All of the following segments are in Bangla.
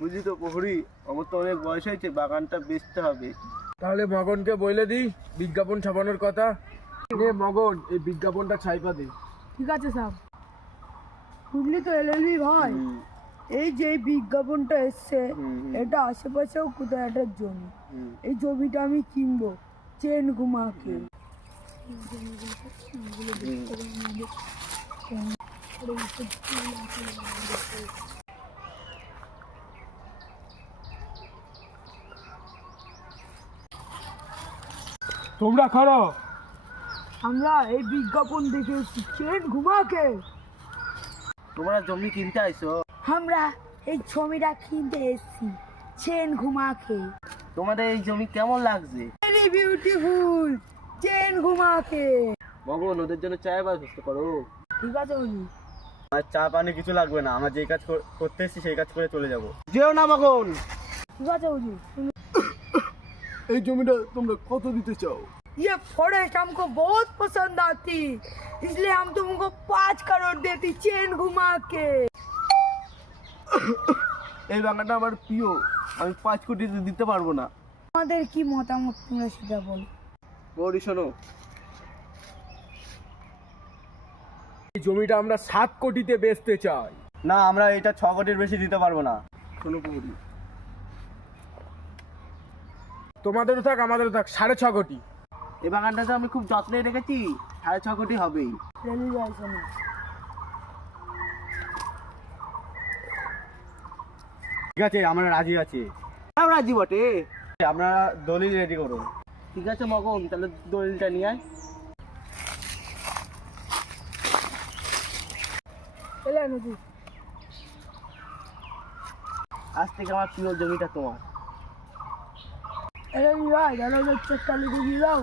বুঝলি তো প্রহরী, আমার তো অনেক বয়স হয়েছে, বাগানটা বেচতে হবে। তাহলে মগনকে বলে দিই বিজ্ঞাপন ছাপানোর কথা। নে মগন, এই বিজ্ঞাপনটা ছাইপা দে। ঠিক আছে স্যার। বুঝলি তো এলএলবি ভাই, এই যে এই বিজ্ঞাপনটা এসছে, এটা আশেপাশেও কোথায় একটা জমি। এই জমিটা আমি কিনবো চেন ঘুমাকে। তোমরা খারো। আমরা এই বিজ্ঞাপন দেখে এসেছি চেন ঘুমাকে। তোমরা জমি কিনতে আইছো? আমরা এই জমিটা কিনতে এসেছি চেন ঘুমাকে। তোমাদের এই জমি কেমন লাগছে? ভেরি বিউটিফুল চেন ঘুমাকে। মগন, ওদের জন্য চায়ের ব্যবস্থা করো। ঠিক আছে বলি। আর চা পানি কিছু লাগবে না, আমরা যে কাজ করতে এসেছি সেই কাজ করে চলে যাবো। যেও না মগন। ঠিক আছে বলি। এই জমিটা তোমরা কত দিতে চাও? ये फॉरेस्ट हमको बहुत पसंद आती, इसलिए हम तुमको 5 करोड़ देती चेन घुमा के। এই বাগানটা আমার প্রিয়, আমি 5 কোটি দিতে পারবো না। আমাদের কি মতামত তোমরা সেটা বলো। প্রহরী শোনো, এই জমিটা আমরা 7 কোটিতে বেচতে চাই। না আমরা এটা 6 কোটির বেশি দিতে পারবো না। শোনো প্রহরী, তোমাদেরও থাক আমাদেরও থাক 6.5 কোটি। এই বাগানটা তো আমি খুব যত্নে রেখেছি, 6.5 কোটি হবেই। রেলি যাইছে না। ঠিক আছে, আমরা রাজি আছি। রাজি বটে। আপনারা দলিল রেডি করুন। ঠিক আছে মগন, তাহলে দলিলটা নিয়ে আয়। এলে নদী। আজ থেকে আমার প্রিয় জমিটা তোমার। এলে ভাই জানো যে চেকটা লিখে দিলাও।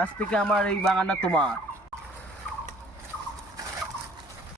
আজ থেকে আমার এই বাগানটা তোমার।